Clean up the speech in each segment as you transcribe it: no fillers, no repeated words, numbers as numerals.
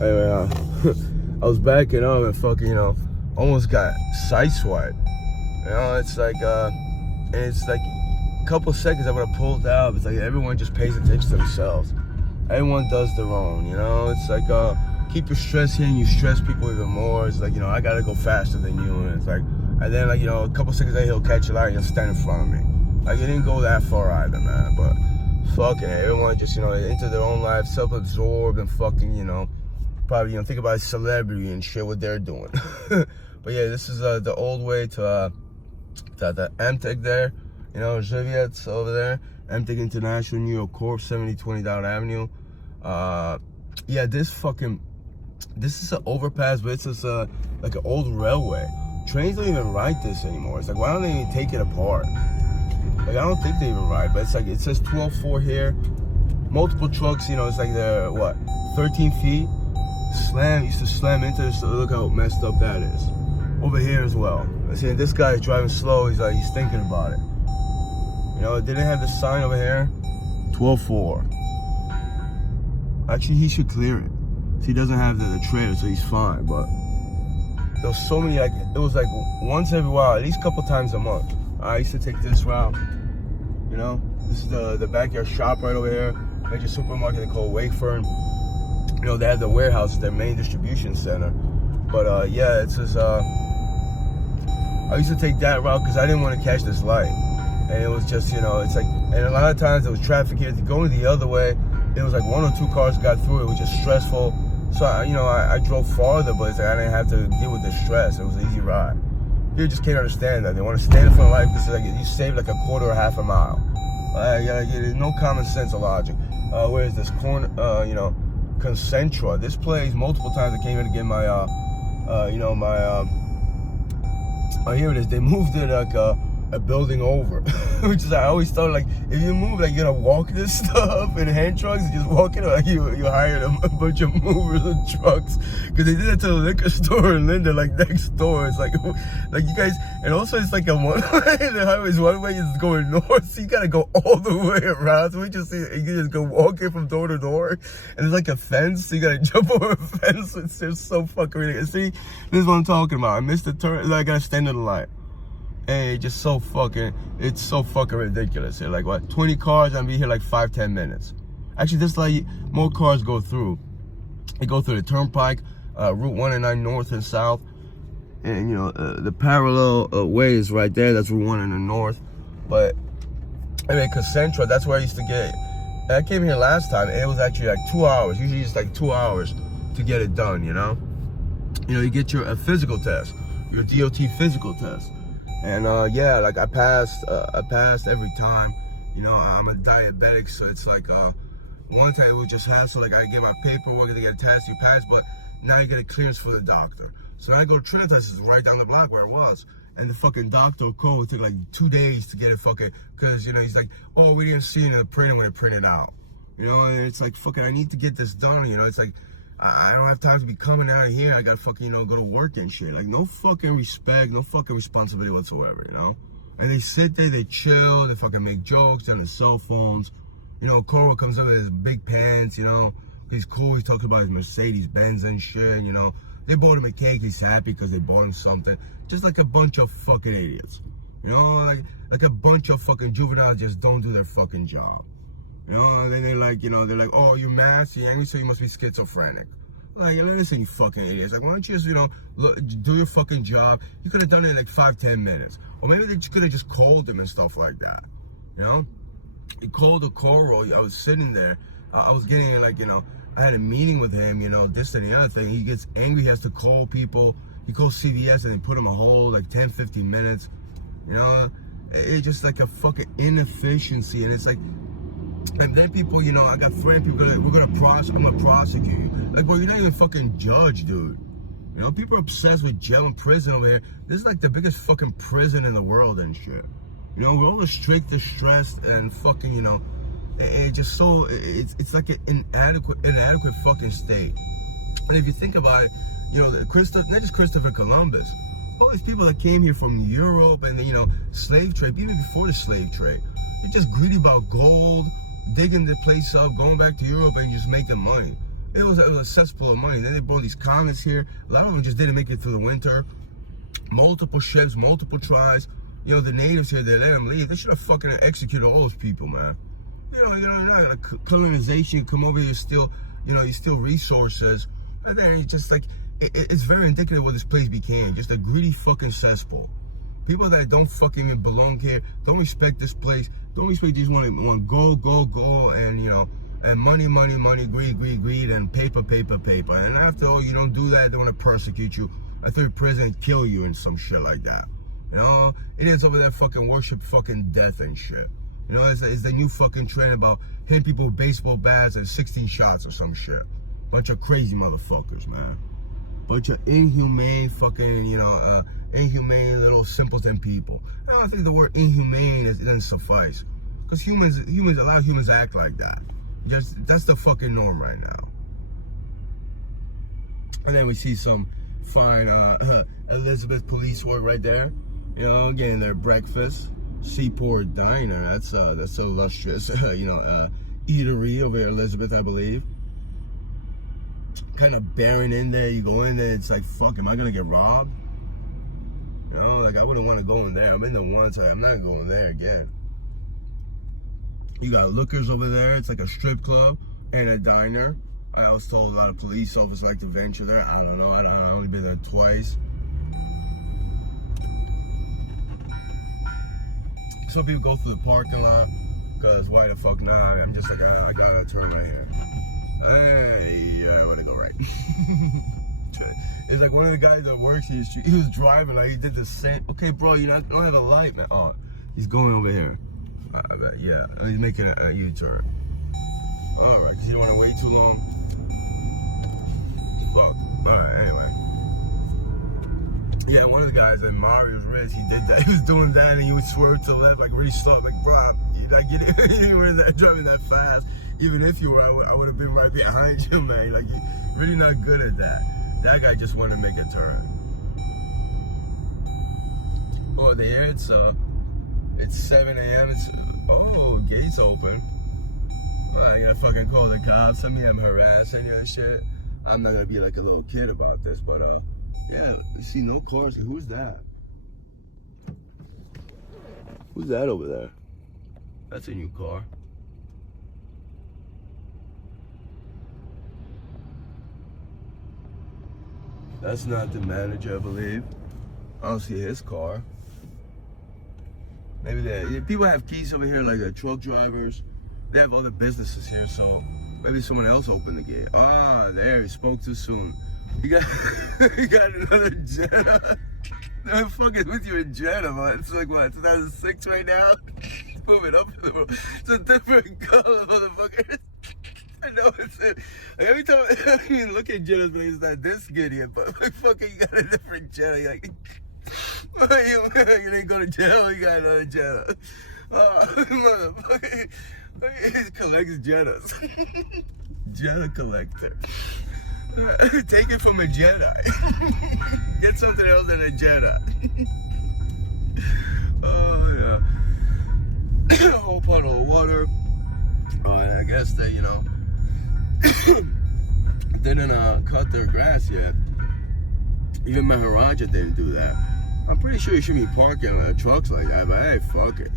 Anyway, I was backing up and fucking, almost got sideswiped. It's like, and it's like a couple seconds I would have pulled out. It's like everyone just pays attention to themselves. Everyone does their own, It's like, keep your stress here and you stress people even more. It's like, I gotta go faster than you. And it's like, and then like, a couple seconds later he'll catch you out and he'll stand in front of me. Like, it didn't go that far either, man. But fucking everyone just, into their own life, self-absorbed and fucking, probably, think about celebrity and shit, what they're doing. But yeah, this is the old way to the MTech there. Juliet's over there. MTech International, New York Corp, 7020 Dowd Avenue. Yeah, this is an overpass, but it's just like an old railway. Trains don't even ride this anymore. It's like, why don't they even take it apart? Like, I don't think they even ride, but it's like, it says 12.4 here. Multiple trucks, it's like they're, 13 feet? Used to slam into this, so look how messed up that is. Over here as well. See, this guy is driving slow, he's thinking about it. It didn't have the sign over here. 12.4. Actually, he should clear it. So he doesn't have the trailer, so he's fine, but there was so many, it was like once every while, at least a couple times a month. I used to take this route, This is the backyard shop right over here. Major supermarket they call Wakefern. They have the warehouse, their main distribution center. But yeah, it's just, I used to take that route because I didn't want to catch this light. And it was just, it's like, and a lot of times there was traffic here. Going the other way, it was like one or two cars got through. It was just stressful. So, I drove farther, but it's like I didn't have to deal with the stress. It was an easy ride. People just can't understand that. They want to stand in front of light because like, you save like a quarter or half a mile. There's no common sense or logic. Where is this corner, Concentra. This place, multiple times I came here to get my, oh, here it is. They moved it like a building over, which is, I always thought, like, if you move, like, you're gonna walk this stuff in hand trucks, you just walk it, like, you hired a bunch of movers and trucks, because they did it to the liquor store in Linda, like, next door. It's like you guys, and also it's like a one-way, the highway's one way is going north, so you gotta go all the way around, so we just see, you can just go walking from door to door, and there's like a fence, so you gotta jump over a fence. It's just so fucking ridiculous. See, this is what I'm talking about. I missed the turn, I gotta stand in the light. Hey, it's so fucking ridiculous here. Like, 20 cars, I'll be here like 5-10 minutes. Actually, this like more cars go through. They go through the turnpike, Route 1 and 9 north and south. And, the parallel way is right there. That's Route 1 in the north. But, anyway, Concentra, that's where I used to get. And I came here last time, and it was actually like 2 hours. Usually it's like 2 hours to get it done, You get your physical test, your DOT physical test. And yeah, like I passed every time. I'm a diabetic, so it's like one time it was just hassle. Like I get my paperwork, they get a test, you pass, but now you get a clearance for the doctor. So now I go to Trinidad, it's right down the block where it was. And the fucking doctor code took like 2 days to get it fucking, because he's like, oh, we didn't see it in the printer when it printed out. And it's like fucking, I need to get this done. It's like, I don't have time to be coming out of here. I gotta fucking, go to work and shit. Like, no fucking respect, no fucking responsibility whatsoever, And they sit there, they chill, they fucking make jokes, they're on their cell phones. Coro comes up with his big pants, He's cool, he talks about his Mercedes-Benz and shit, They bought him a cake, he's happy because they bought him something. Just like a bunch of fucking idiots. Like a bunch of fucking juveniles just don't do their fucking job. And then they're like, oh, you're mad, so you're angry, so you must be schizophrenic. Like, listen, you fucking idiots. Like, why don't you just, do your fucking job? You could have done it in like 5-10 minutes. Or maybe they could have just called him and stuff like that. He called the Coro. I was sitting there. I was getting like, I had a meeting with him, this and the other thing. He gets angry, he has to call people. He calls CVS and they put him on hold like 10-15 minutes. It's just like a fucking inefficiency. And it's like, and then people, I got threatened, people like, I'm gonna prosecute you. Like, bro, you're not even fucking judge, dude. People are obsessed with jail and prison over here. This is like the biggest fucking prison in the world and shit. We're all restricted, stressed, and fucking, it just so, it's like an inadequate fucking state. And if you think about it, not just Christopher Columbus, all these people that came here from Europe and the, slave trade, even before the slave trade, they're just greedy about gold, digging the place up, going back to Europe and just making money. It was a cesspool of money. Then they brought these colonists here. A lot of them just didn't make it through the winter. Multiple ships, multiple tries. You know, the natives here, they let them leave. They should have fucking executed all those people, man. You know, you're not gonna colonization. You come over here, steal, you know, you steal resources. And then it's just like, it's very indicative of what this place became. Just a greedy fucking cesspool. People that don't fucking even belong here, don't respect this place, don't respect, just want go, and, you know, and money, greed, and paper. And after all, you don't do that, they want to persecute you. I throw prison and kill you and some shit like that. You know, idiots over there fucking worship fucking death and shit. You know, it's the new fucking trend about hitting people with baseball bats and 16 shots or some shit. Bunch of crazy motherfuckers, man. Bunch of inhumane fucking, you know, inhumane little simpleton people. I don't think the word inhumane doesn't suffice. Because humans, a lot of humans act like that. That's the fucking norm right now. And then we see some fine Elizabeth police work right there. You know, getting their breakfast. Seaport Diner. That's illustrious. You know, eatery over here, Elizabeth, I believe. Kind of barren in there. You go in there, it's like, fuck, am I gonna get robbed? You know, like, I wouldn't want to go in there. I'm in there once, I'm not going there again. You got lookers over there. It's like a strip club and a diner. I was told a lot of police officers like to venture there. I don't know. I've only been there twice. Some people go through the parking lot because why the fuck not? I'm just like, I gotta turn right here. Hey, I wanna go right. It's like one of the guys that works here, he was driving, like he did the same. Okay, bro, you don't have a light, man. Oh, he's going over here. I bet, yeah, he's making a U-turn. All right, because you don't want to wait too long. Fuck. All right, anyway. Yeah, one of the guys in Mario's Ridge, he did that. He was doing that, and he would swerve to the left, like really slow. Like, bro, you weren't driving that fast. Even if you were, I would have been right behind you, man. Like, you're really not good at that. That guy just wanted to make a turn. Oh, there it's 7 a.m. It's gates open. I gotta fucking call the cops. Some of them harassing you and shit. I'm not gonna be like a little kid about this, but yeah, you see no cars. Who's that? Who's that over there? That's a new car. That's not the manager, I believe. I don't see his car. Maybe people have keys over here, like truck drivers. They have other businesses here, so maybe someone else opened the gate. Ah, there, he spoke too soon. You got another Jetta. I'm fucking with you in Jetta, man. It's like, what, 2006 right now? It's moving up in the world. It's a different color, motherfucker. I know it's it. Like, every time I mean, look at Jettas, but it's not this good yet. But like, fucking, you got a different Jetta. You're like, you didn't go to jail. You got another Jetta. Oh, motherfucker. He collects Jettas. Jetta collector. Take it from a Jedi. Get something else than a Jetta. Oh yeah. A whole puddle of water. Oh, and I guess they, you know, didn't cut their grass yet. Even Maharaja didn't do that. I'm pretty sure you shouldn't be parking trucks like that, but hey, fuck it.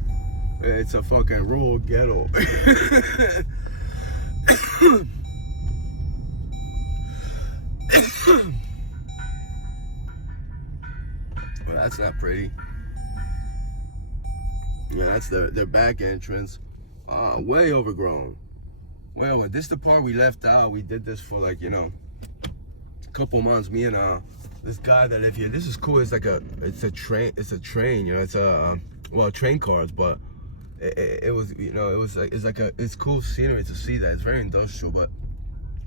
It's a fucking rural ghetto. Well, that's not pretty. Yeah, that's their back entrance. Way overgrown. Well, this is the part we left out. We did this for like, you know, a couple months. Me and this guy that live here. This is cool. It's like it's a train. You know, it's well, train cars, but it was, you know, it's cool scenery to see that. It's very industrial, but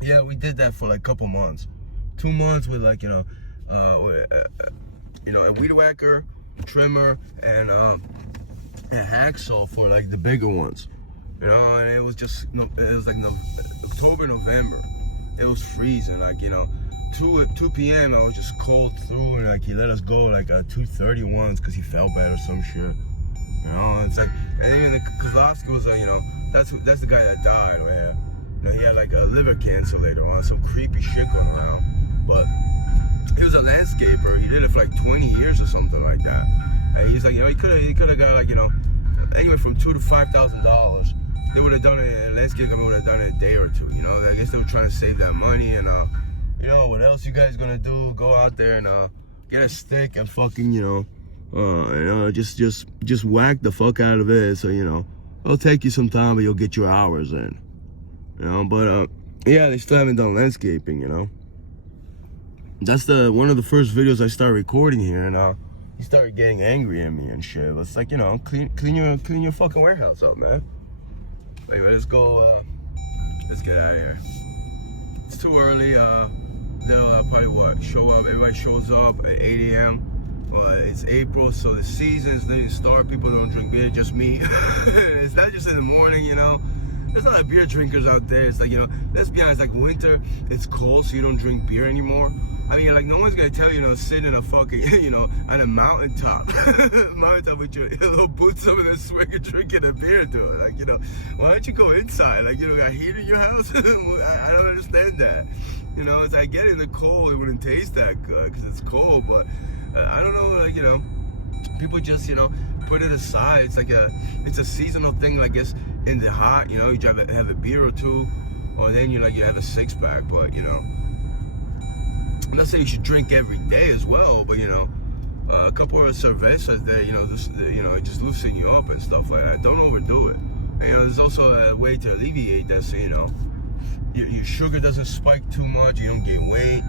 yeah, we did that for like a couple months. 2 months with like, you know, a weed whacker, trimmer, and a hacksaw for like the bigger ones. You know, and it was just, it was like October, November. It was freezing, like, you know, 2 p.m. I was just cold through, and like he let us go like 2:30 once because he felt bad or some shit. You know, it's like, and even the Kozlovsky was like, you know, that's the guy that died, man. You know, he had like a liver cancer later on, some creepy shit going around. But he was a landscaper. He did it for like 20 years or something like that. And he's like, you know, he could have got like, you know, anywhere from $2,000 to $5,000. They would have done it, landscape company would have done it a day or two. You know, I guess they were trying to save that money. And you know, what else you guys gonna do? Go out there and get a stick and fucking, you know, just whack the fuck out of it. So, you know, it'll take you some time, but you'll get your hours in. You know, but yeah, they still haven't done landscaping. You know, that's one of the first videos I started recording here, and he started getting angry at me and shit. It's like, you know, clean your fucking warehouse up, man. Anyway, let's go. Let's get out of here. It's too early. They'll probably show up. Everybody shows up at 8 a.m. It's April, so the seasons didn't start. People don't drink beer, just me. It's not just in the morning, you know. There's a lot of beer drinkers out there. It's like, you know, let's be honest, like winter, it's cold, so you don't drink beer anymore. I mean, like, no one's gonna tell you, you know, sit in a fucking, you know, on a mountaintop with your little boots over there, swinging, drinking a beer to it. Like, you know, why don't you go inside? Like, you know, got heat in your house? I don't understand that. You know, it's like, getting the cold, it wouldn't taste that good because it's cold, but I don't know, like, you know, people just, you know, put it aside. It's like it's a seasonal thing, I guess, in the hot, you know, you have a beer or two, or then you have a six-pack, but, you know, I'm not saying you should drink every day as well, but, you know, a couple of cervezas there, you know, it just loosen you up and stuff like that. Don't overdo it. And, you know, there's also a way to alleviate that, so, you know, your sugar doesn't spike too much, you don't gain weight.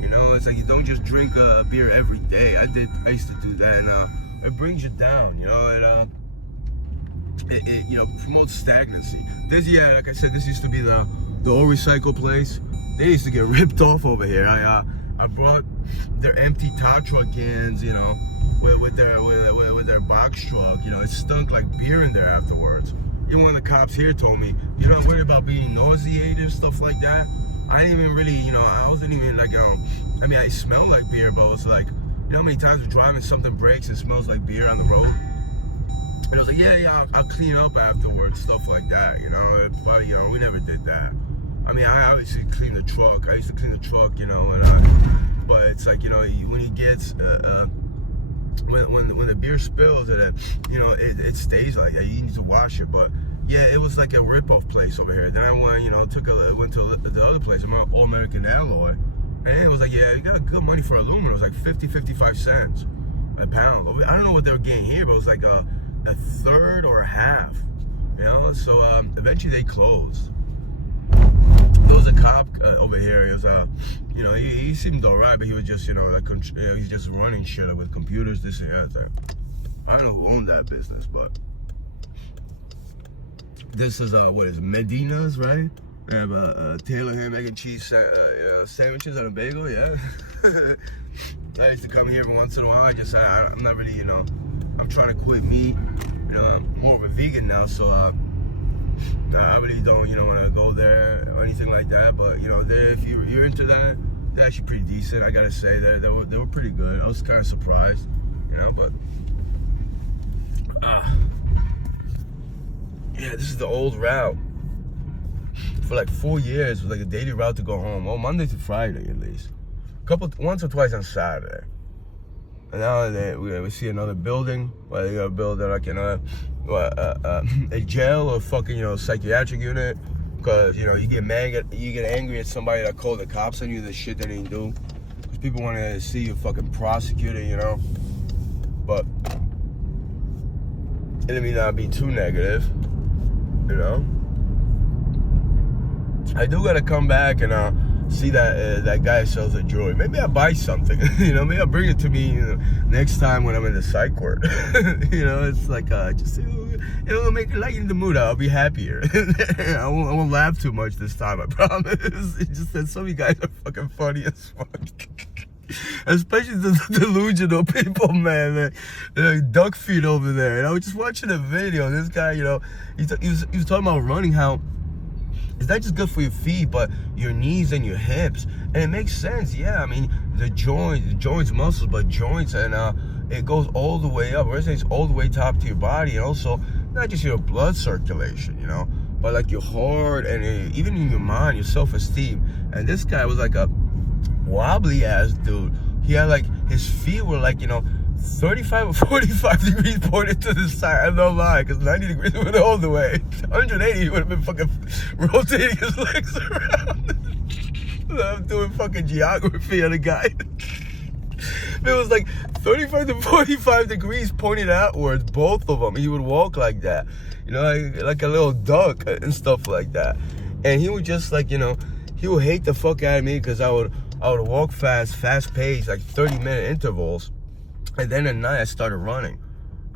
You know, it's like you don't just drink a beer every day. I used to do that, and it brings you down. You know, it you know, promotes stagnancy. Like I said, this used to be the old recycle place. They used to get ripped off over here. I brought their empty tow truck cans, you know, with their box truck. You know, it stunk like beer in there afterwards. Even one of the cops here told me, you're not worried about being nauseated, stuff like that. I didn't even really, you know, I wasn't even like, I mean, I smell like beer, but it's like, you know how many times we're driving, something breaks, and smells like beer on the road? And I was like, yeah, I'll clean up afterwards, stuff like that, you know? But, you know, we never did that. I mean, I obviously cleaned the truck. I used to clean the truck, you know, but it's like, you know, when it gets, when the beer spills, you know, it stays like that. You need to wash it, but yeah, it was like a rip-off place over here. Then I went, you know, went to the other place, All American Alloy, and it was like, yeah, you got good money for aluminum. It was like 55 cents a pound. I don't know what they were getting here, but it was like a third or a half, you know. So eventually they closed. There was a cop over here. He was, you know, he seemed alright, but he was just, you know, like, you know, he's just running shit with computers, this and that. I don't know who owned that business, but this is what is Medina's, right? They have Taylor ham, egg and cheese sandwiches and a bagel. Yeah. I used to come here every once in a while. I'm not really, you know, I'm trying to quit meat. You know, I'm more of a vegan now, so I really don't, you know, want to go there or anything like that. But, you know, if you're into that, they're actually pretty decent. I gotta say that they were pretty good. I was kind of surprised, you know, but yeah, this is the old route. For like 4 years, it was like a daily route to go home. Well, Monday to Friday at least. Once or twice on Saturday. And now we see another building where they're gonna build like, you know, a jail or fucking, you know, psychiatric unit. Cause, you know, you get angry at somebody that called the cops on you, the shit they didn't do. Cause people want to see you fucking prosecuted, you know. But let me not be too negative, you know. I do gotta come back and see that guy sells a jewelry. Maybe I'll buy something, you know. Maybe I'll bring it to me, you know, next time when I'm in the psych ward. You know, it's like just it'll make it lighten the mood. I'll be happier. I won't laugh too much this time, I promise. It's just that some of you guys are fucking funny as fuck. Especially the delusional people, man. Like duck feet over there. And I was just watching a video. This guy, you know, he was talking about running, how it's not just good for your feet, but your knees and your hips. And it makes sense, yeah. I mean, the joints, muscles, but joints, and it goes all the way up. It resonates all the way top to your body, and also not just your blood circulation, you know, but like your heart and even in your mind, your self-esteem. And this guy was like a wobbly ass dude. He had like, his feet were like, 35 or 45 degrees pointed to the side. I'm not lying, because 90 degrees went all the way. 180, he would have been fucking rotating his legs around. I'm doing fucking geography on a guy. It was like 35 to 45 degrees pointed outwards, both of them. He would walk like that, like a little duck and stuff like that. And he would just like, he would hate the fuck out of me because I would walk fast paced, like 30-minute intervals. And then at night I started running.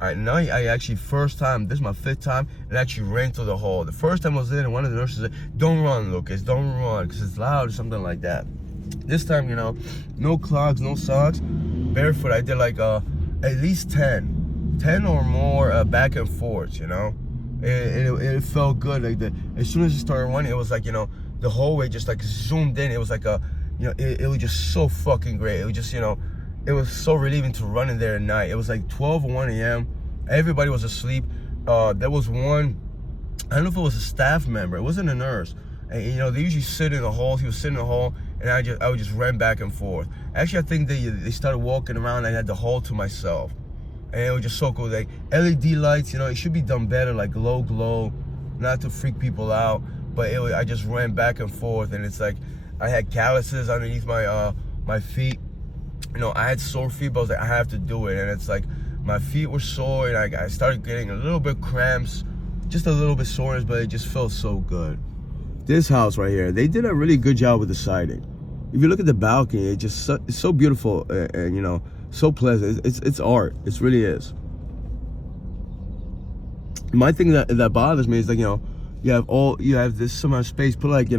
At night I actually, first time, this is my 5th time, and actually ran through the hall. The first time I was in, and one of the nurses said, "Don't run, Lucas, don't run, because it's loud," or something like that. This time, no clogs, no socks, barefoot. I did like at least 10 or more back and forths, it felt good. Like as soon as I started running, it was like, the hallway just like zoomed in. It was like it was just so fucking great. It was just, it was so relieving to run in there at night. It was like 12 or 1 a.m. Everybody was asleep. There was one, I don't know if it was a staff member. It wasn't a nurse. And, they usually sit in the hall. He was sitting in the hall, and I would just run back and forth. Actually, I think they started walking around, and I had the hall to myself. And it was just so cool. Like LED lights, it should be done better, like glow, not to freak people out. But I just ran back and forth, and it's like I had calluses underneath my feet. I had sore feet, but I was like, I have to do it. And it's like my feet were sore, and I started getting a little bit cramps, just a little bit soreness, but it just felt so good. This house right here, they did a really good job with the siding. If you look at the balcony, it's so beautiful and so pleasant. It's art. It really is. My thing that bothers me is like, you have this amount of space, put like,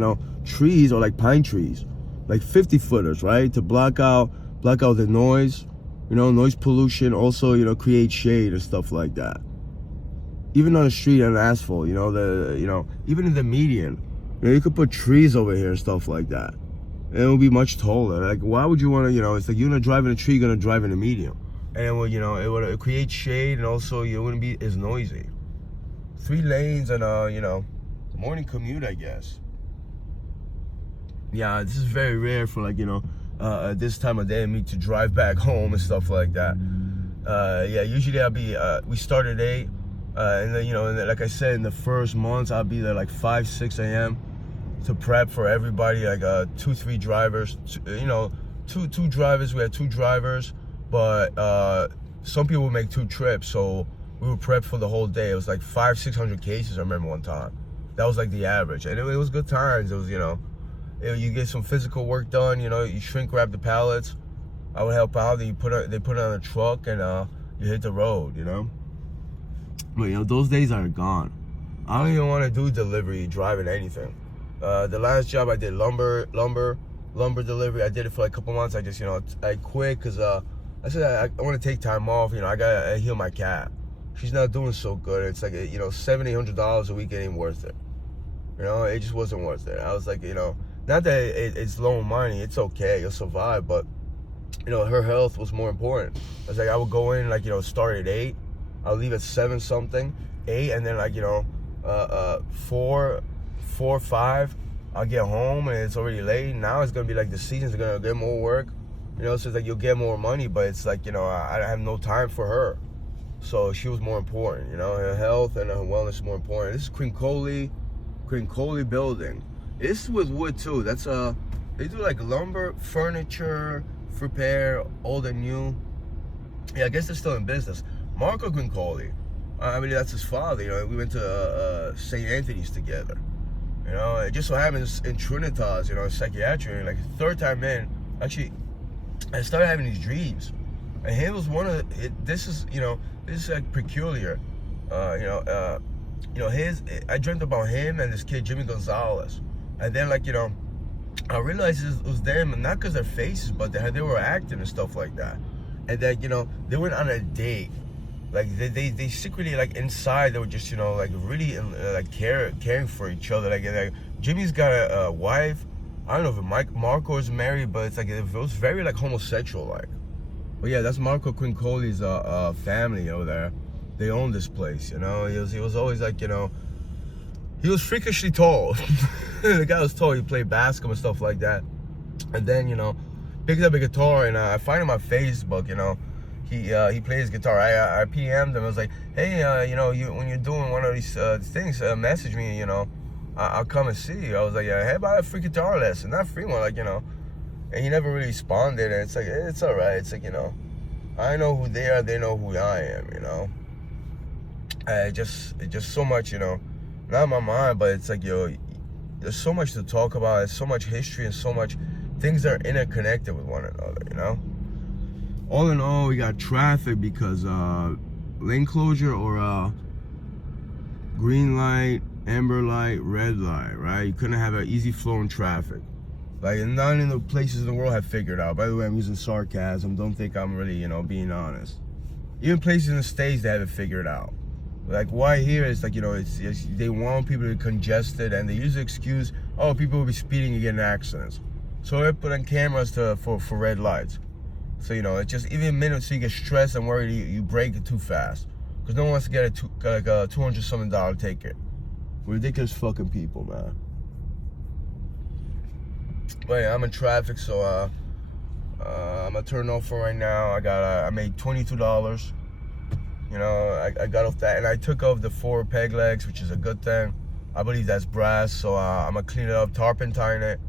trees or like pine trees, like 50 footers, right? To block out the noise, noise pollution, also, create shade and stuff like that. Even on the street and asphalt, even in the median, you could put trees over here and stuff like that. And it will be much taller. Like, why would you want to, it's like you're gonna drive in a tree, you're gonna drive in a median. And it would, it would create shade, and also you wouldn't be as noisy. 3 lanes and morning commute, I guess. Yeah, this is very rare for like, this time of day me to drive back home and stuff like that. Yeah, usually I'll be, we start at 8, and then, and then, like I said, in the first months, I'll be there like 5, 6 a.m. to prep for everybody, like 2-3 drivers, two drivers. We had 2 drivers, but some people would make 2 trips, so we would prep for the whole day. It was like 500-600 cases, I remember one time. That was like the average, and it was good times. It was, you get some physical work done, you shrink wrap the pallets. I would help out, then they put it on a truck, and you hit the road, But, those days are gone. I don't even want to do delivery, driving, anything. The last job I did lumber delivery. I did it for like a couple months. I just, I quit because I said I want to take time off. I gotta heal my cat. She's not doing so good. It's like, $700-800 a week ain't worth it. It just wasn't worth it. I was like, not that it's low money. It's okay. You'll survive. But, her health was more important. I was like, I would go in like, start at 8. I'll leave at 7 something, 8, and then like, 4 or 5, I'll get home and it's already late. Now it's gonna be like the season's gonna get more work, so it's like you'll get more money, but it's like, I have no time for her. So she was more important, her health and her wellness is more important. This is Crincoli building. This is with wood too. That's they do like lumber, furniture, repair, old and new. Yeah, I guess they're still in business. Marco Crincoli, I mean, that's his father. We went to St. Anthony's together. It just so happens in Trinitas, psychiatry, like 3rd time in, actually, I started having these dreams. And him was one of this is like peculiar. I dreamt about him and this kid, Jimmy Gonzalez. And then like, I realized it was them, and not because their faces, but they were acting and stuff like that. And then, they went on a date. Like they secretly, like inside, they were just like really like caring for each other. Like Jimmy's got a wife. I don't know if Marco is married, but it's like it was very like homosexual like. But yeah, that's Marco Crincoli's family over there. They own this place, He was always like He was freakishly tall. The guy was tall. He played basketball and stuff like that. And then, you know, picked up a guitar, and I find him on Facebook, you know. He plays guitar. I PM'd him. I was like, hey, you know, when you're doing one of these things, message me, you know. I'll come and see you. I was like, yeah, hey, about a free guitar lesson, not free one, like, you know. And he never really responded, and it's like, it's all right. It's like, you know, I know who they are, they know who I am, you know. It's just so much, you know, not in my mind, but it's like, yo, there's so much to talk about. There's so much history and so much things that are interconnected with one another, you know. All in all, we got traffic because lane closure or green light, amber light, red light, right? You couldn't have an easy flow in traffic. Like, none of the places in the world have figured out. By the way, I'm using sarcasm. Don't think I'm really, you know, being honest. Even places in the States, they haven't figured out. Like, why here is like, you know, it's they want people to be congested, and they use the excuse, oh, people will be speeding and getting accidents. So they put on cameras for red lights. So, you know, it's just even minutes so you get stressed and worried you break it too fast. Because no one wants to get a $200-something ticket. Ridiculous fucking people, man. But yeah, I'm in traffic, so I'm gonna turn off for right now. I made $22. You know, I got off that, and I took off the 4 peg legs, which is a good thing. I believe that's brass, so I'm gonna clean it up, tarpentine it.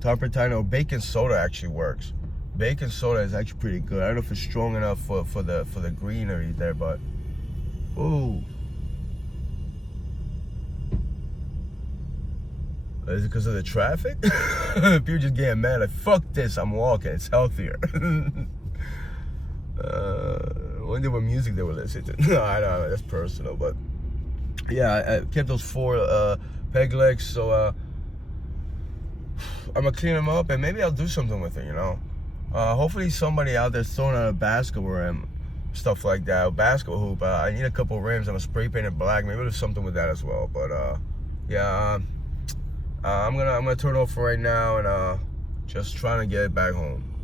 Tarpentine or baking soda actually works. Baking soda is actually pretty good. I don't know if it's strong enough for the greenery there, but ooh. Is it because of the traffic? People just getting mad, like, fuck this, I'm walking, it's healthier. I wonder what music they were listening to. No, I don't know, that's personal, but yeah, I kept those 4 peg legs, so I'm gonna clean them up, and maybe I'll do something with it, you know. Hopefully somebody out there's throwing out a basketball rim, stuff like that, a basketball hoop. I need a couple rims. I'm gonna spray paint it black. Maybe there's something with that as well. But yeah, I'm gonna turn off for right now, and just trying to get it back home.